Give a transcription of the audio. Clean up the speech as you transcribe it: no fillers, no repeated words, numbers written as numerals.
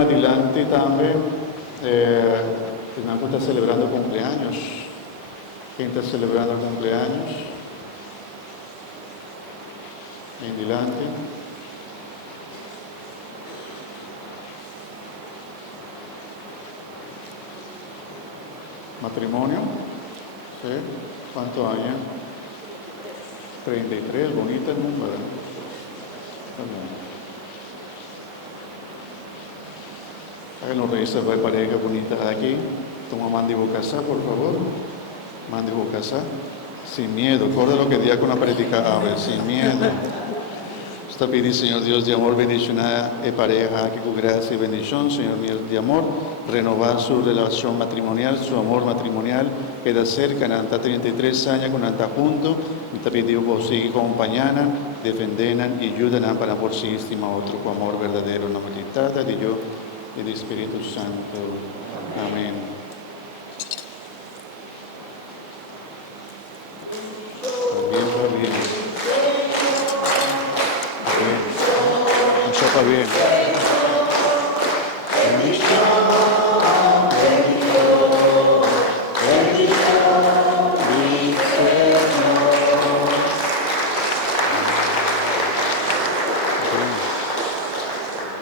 Adelante también, Fernando está celebrando cumpleaños. ¿Quién está celebrando cumpleaños? En delante. ¿Matrimonio? ¿Sí? ¿Cuántos años? 33, bonito el número. También. Háganlo revisar para pareja bonita aquí. Toma mande casa, por favor. Mande casa. Sin miedo. Recuerda lo que día con la práctica ver, sin miedo. Está pidiendo, Señor Dios de amor, bendición a pareja aquí con gracia y bendición, Señor Dios de amor, renovar su relación matrimonial, su amor matrimonial, queda cerca, hasta 33 años con anta junto, está pidiendo por sí acompañan, defendan y ayudan para por sí estima otro con amor verdadero, no meditada de Dios y del Espíritu Santo. Amén. Está bien. Está bien.